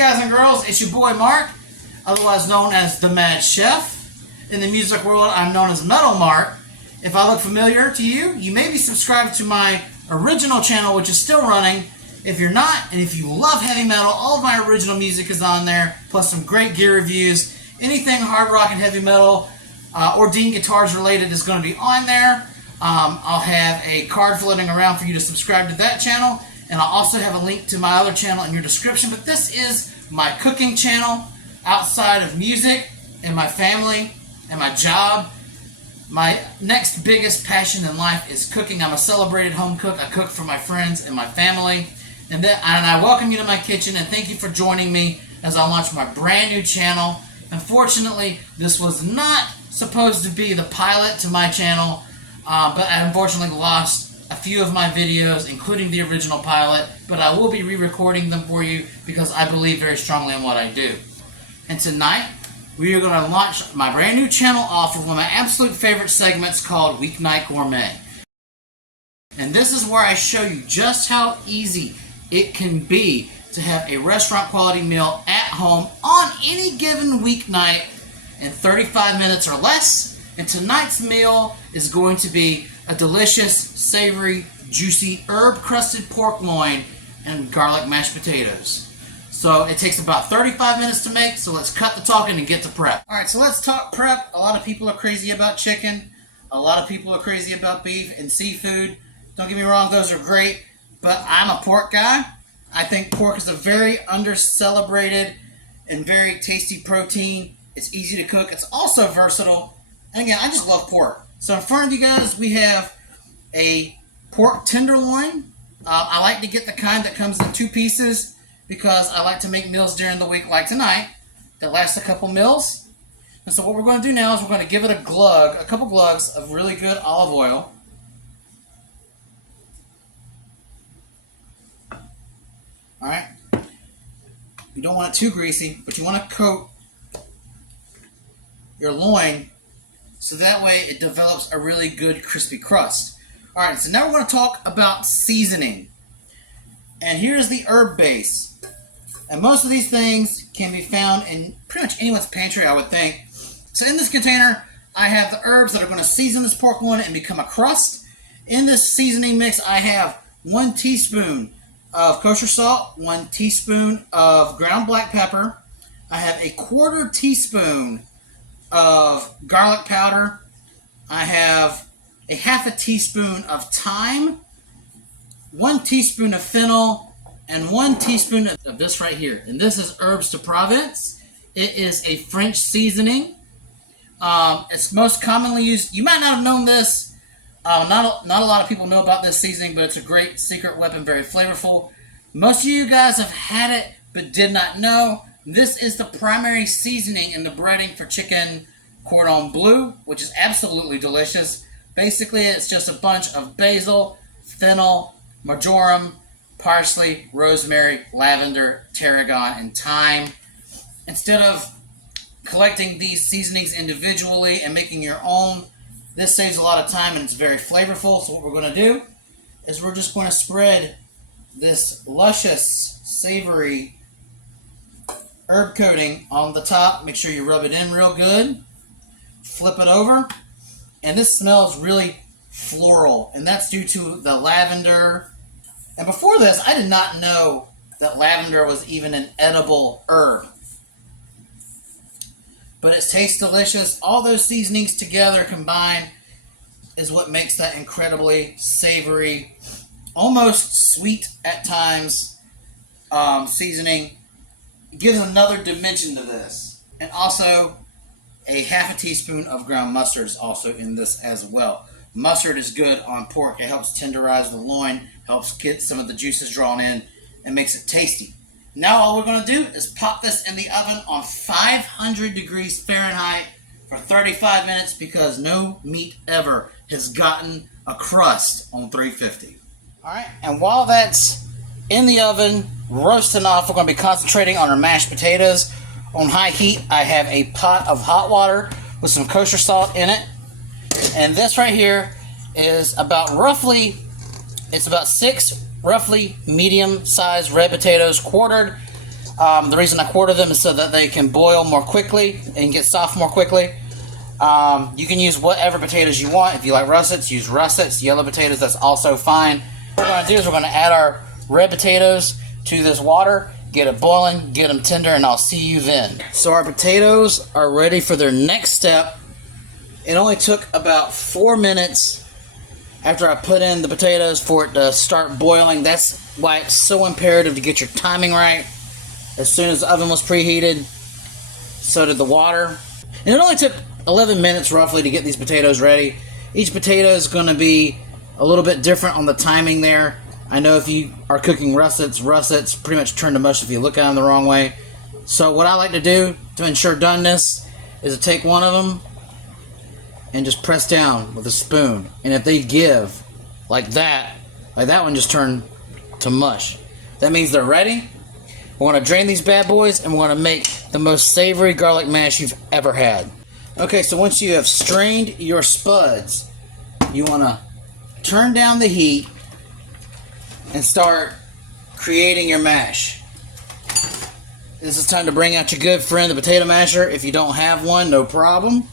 guys and girls, it's your boy Mark, otherwise known as the Mad Chef. In the music world, I'm known as Metal Mark. If I look familiar to you, you may be subscribed to my original channel, which is still running. If you're not, and if you love heavy metal, all of my original music is on there, plus some great gear reviews. Anything hard rock and heavy metal or Dean Guitars related is going to be on there. I'll have a card floating around for you to subscribe to that channel, and I'll also have a link to my other channel in your description. But this is my cooking channel outside of music and my family and my job. My next biggest passion in life is cooking. I'm a celebrated home cook. I cook for my friends and my family. And I welcome you to my kitchen, and thank you for joining me as I launch my brand new channel. Unfortunately, this was not supposed to be the pilot to my channel, but I unfortunately lost a few of my videos, including the original pilot, but I will be re-recording them for you because I believe very strongly in what I do. And tonight, we are going to launch my brand new channel off with one of my absolute favorite segments called Weeknight Gourmet. And this is where I show you just how easy it can be to have a restaurant quality meal at home on any given weeknight in 35 minutes or less. And tonight's meal is going to be a delicious, savory, juicy, herb-crusted pork loin and garlic mashed potatoes. So it takes about 35 minutes to make, so let's cut the talking and get to prep. Alright, so let's talk prep. A lot of people are crazy about chicken. A lot of people are crazy about beef and seafood. Don't get me wrong, those are great, but I'm a pork guy. I think pork is a very under-celebrated and very tasty protein. It's easy to cook. It's also versatile. And again, I just love pork. So in front of you guys, we have a pork tenderloin. I like to get the kind that comes in 2 pieces because I like to make meals during the week like tonight that last a couple meals. And so what we're going to do now is we're going to give it a couple glugs of really good olive oil. Alright, you don't want it too greasy, but you want to coat your loin so that way it develops a really good crispy crust. Alright, so now we're going to talk about seasoning. And here's the herb base. And most of these things can be found in pretty much anyone's pantry, I would think. So in this container, I have the herbs that are going to season this pork loin and become a crust. In this seasoning mix, I have 1 teaspoon of kosher salt, 1 teaspoon of ground black pepper. I have a 1/4 teaspoon of garlic powder. I have a 1/2 teaspoon of thyme, 1 teaspoon of fennel, and 1 teaspoon of this right here. And this is Herbes De Province. It is a French seasoning. It's most commonly used. You might not have known this. Not a lot of people know about this seasoning, but it's a great secret weapon, very flavorful. Most of you guys have had it, but did not know. This is the primary seasoning in the breading for chicken cordon bleu, which is absolutely delicious. Basically, it's just a bunch of basil, fennel, marjoram, parsley, rosemary, lavender, tarragon, and thyme. Instead of collecting these seasonings individually and making your own, this saves a lot of time and it's very flavorful. So what we're going to do is we're just going to spread this luscious, savory herb coating on the top. Make sure you rub it in real good. Flip it over. And this smells really floral. And that's due to the lavender. And before this, I did not know that lavender was even an edible herb. But it tastes delicious. All those seasonings together combined is what makes that incredibly savory, almost sweet at times seasoning. It gives another dimension to this. And also, a 1/2 teaspoon of ground mustard is also in this as well. Mustard is good on pork. It helps tenderize the loin, helps get some of the juices drawn in, and makes it tasty. Now all we're going to do is pop this in the oven on 500 degrees Fahrenheit for 35 minutes because no meat ever has gotten a crust on 350. Alright, and while that's in the oven, roasting off, we're going to be concentrating on our mashed potatoes. On high heat, I have a pot of hot water with some kosher salt in it. And this right here is about roughly, it's about 6 roughly medium-sized red potatoes, quartered. The reason I quarter them is so that they can boil more quickly and get soft more quickly. You can use whatever potatoes you want. If you like russets, use russets. Yellow potatoes, that's also fine. What we're going to do is we're going to add our red potatoes to this water, get it boiling, get them tender, and I'll see you then. So our potatoes are ready for their next step. It only took about 4 minutes after I put in the potatoes for it to start boiling. That's why it's so imperative to get your timing right. As soon as the oven was preheated, so did the water. And it only took 11 minutes roughly to get these potatoes ready. Each potato is going to be a little bit different on the timing there. I know if you are cooking russets pretty much turn to mush if you look at them the wrong way. So what I like to do to ensure doneness is to take one of them and just press down with a spoon. And if they give like that one just turned to mush. That means they're ready. We're going to drain these bad boys and we're going to make the most savory garlic mash you've ever had. Okay, so once you have strained your spuds, you want to turn down the heat and start creating your mash. This is time to bring out your good friend, the potato masher. If you don't have one, no problem.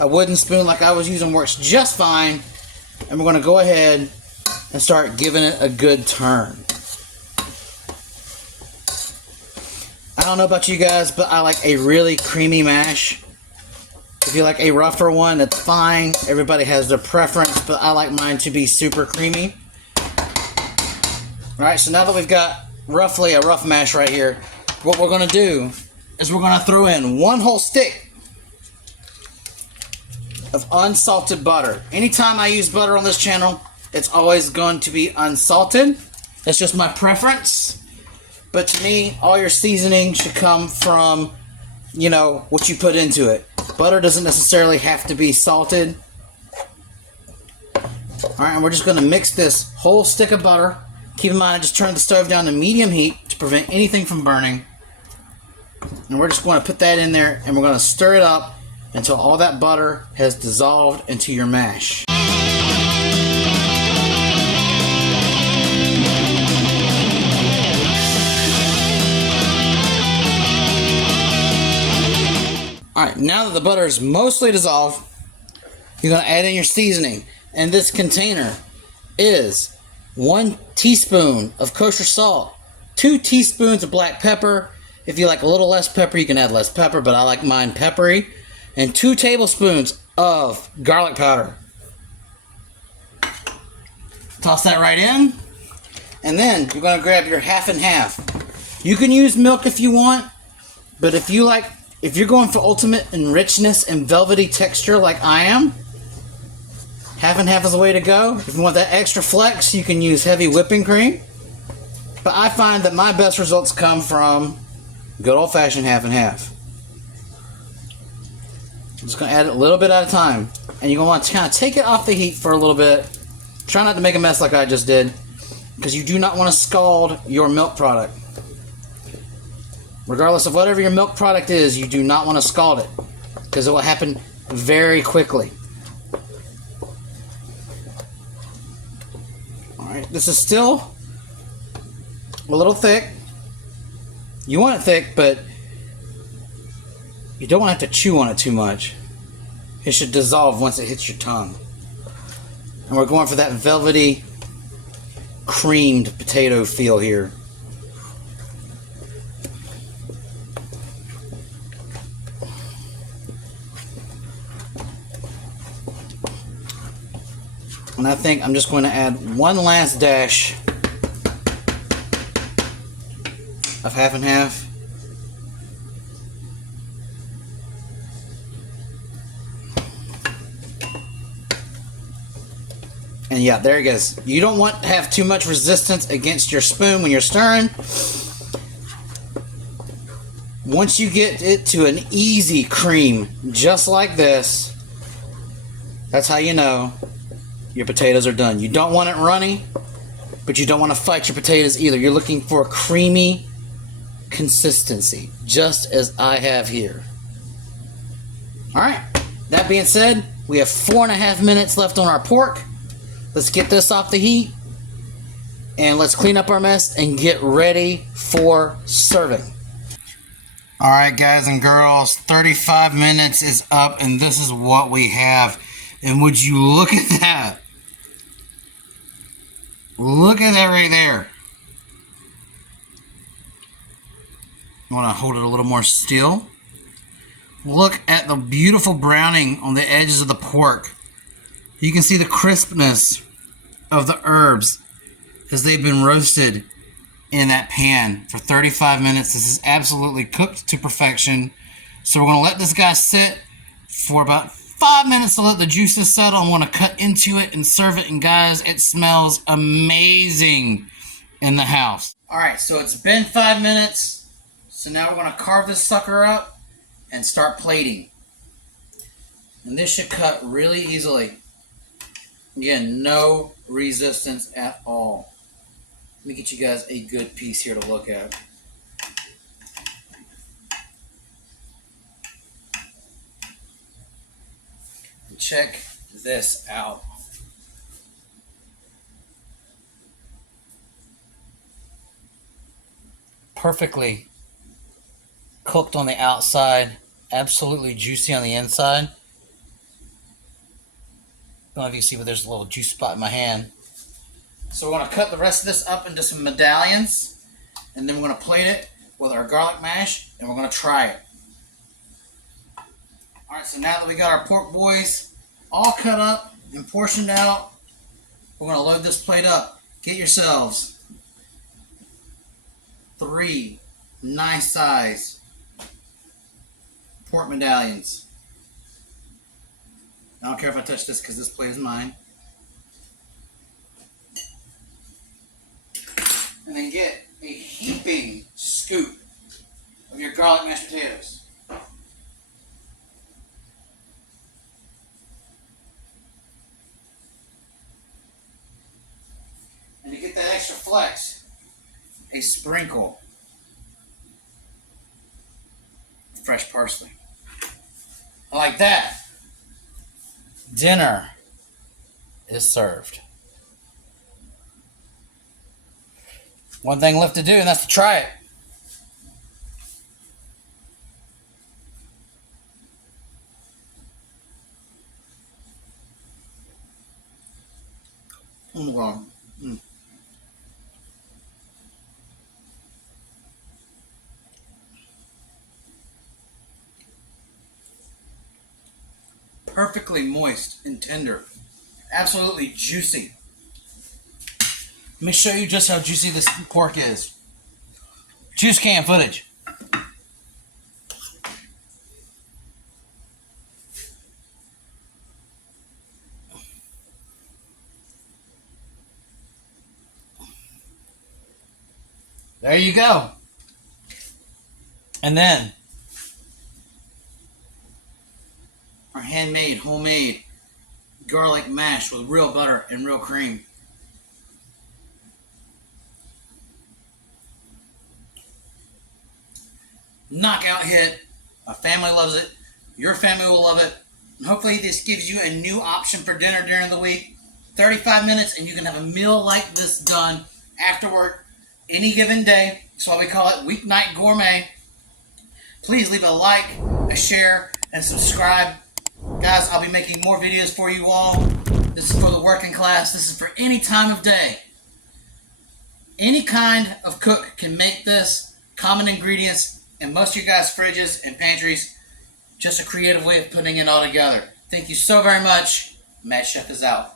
A wooden spoon like I was using works just fine. And we're going to go ahead and start giving it a good turn. I don't know about you guys, but I like a really creamy mash. If you like a rougher one, that's fine. Everybody has their preference, but I like mine to be super creamy. Alright, so now that we've got roughly a rough mash right here, what we're going to do is we're going to throw in 1 whole stick of unsalted butter. Anytime I use butter on this channel, it's always going to be unsalted. That's just my preference. But to me, all your seasoning should come from, you know, what you put into it. Butter doesn't necessarily have to be salted. Alright, and we're just going to mix this whole stick of butter. Keep in mind, I just turned the stove down to medium heat to prevent anything from burning. And we're just going to put that in there and we're going to stir it up until all that butter has dissolved into your mash. Alright, now that the butter is mostly dissolved, you're going to add in your seasoning. And this container is 1 teaspoon of kosher salt, 2 teaspoons of black pepper. If you like a little less pepper, you can add less pepper, but I like mine peppery. And 2 tablespoons of garlic powder. Toss that right in. And then you're going to grab your half and half. You can use milk if you want, but if you're going for ultimate in richness and velvety texture like I am, half and half is the way to go. If you want that extra flex, you can use heavy whipping cream. But I find that my best results come from good old-fashioned half and half. I'm just going to add it a little bit at a time. And you're going to want to kind of take it off the heat for a little bit. Try not to make a mess like I just did, because you do not want to scald your milk product. Regardless of whatever your milk product is, you do not want to scald it, because it will happen very quickly. Alright, this is still a little thick. You want it thick, but you don't want to have to chew on it too much. It should dissolve once it hits your tongue. And we're going for that velvety, creamed potato feel here. And I think I'm just going to add 1 last dash of half and half. And yeah, there it goes. You don't want to have too much resistance against your spoon when you're stirring. Once you get it to an easy cream, just like this, that's how you know your potatoes are done. You don't want it runny, but you don't want to fight your potatoes either. You're looking for a creamy consistency, just as I have here. Alright, that being said, we have 4.5 minutes left on our pork. Let's get this off the heat, and let's clean up our mess and get ready for serving. Alright guys and girls, 35 minutes is up and this is what we have. And would you look at that? Look at that right there. You want to hold it a little more still. Look at the beautiful browning on the edges of the pork. You can see the crispness of the herbs as they've been roasted in that pan for 35 minutes. This is absolutely cooked to perfection. So we're going to let this guy sit for about 5 minutes to let the juices settle. I want to cut into it and serve it. And guys, it smells amazing in the house. Alright, so it's been 5 minutes. So now we're going to carve this sucker up and start plating. And this should cut really easily. Again, no resistance at all. Let me get you guys a good piece here to look at. And check this out. Perfectly cooked on the outside, absolutely juicy on the inside. I don't know if you can see, but there's a little juice spot in my hand. So we're going to cut the rest of this up into some medallions, and then we're going to plate it with our garlic mash, and we're going to try it. Alright, so now that we got our pork boys all cut up and portioned out, we're going to load this plate up. Get yourselves 3 nice size pork medallions. I don't care if I touch this because this plate is mine. And then get a heaping scoop of your garlic mashed potatoes. And to get that extra flex, a sprinkle of fresh parsley. Like that, dinner is served. One thing left to do, and that's to try it. Oh, wow. Perfectly moist and tender. Absolutely juicy. Let me show you just how juicy this pork is. Juice can footage. There you go. And then our handmade, homemade garlic mash with real butter and real cream. Knockout hit. My family loves it. Your family will love it. And hopefully this gives you a new option for dinner during the week. 35 minutes and you can have a meal like this done after work any given day. That's why we call it Weeknight Gourmet. Please leave a like, a share, and subscribe. Guys, I'll be making more videos for you all. This is for the working class. This is for any time of day. Any kind of cook can make this. Common ingredients in most of your guys' fridges and pantries. Just a creative way of putting it all together. Thank you so very much. Mad Chef is out.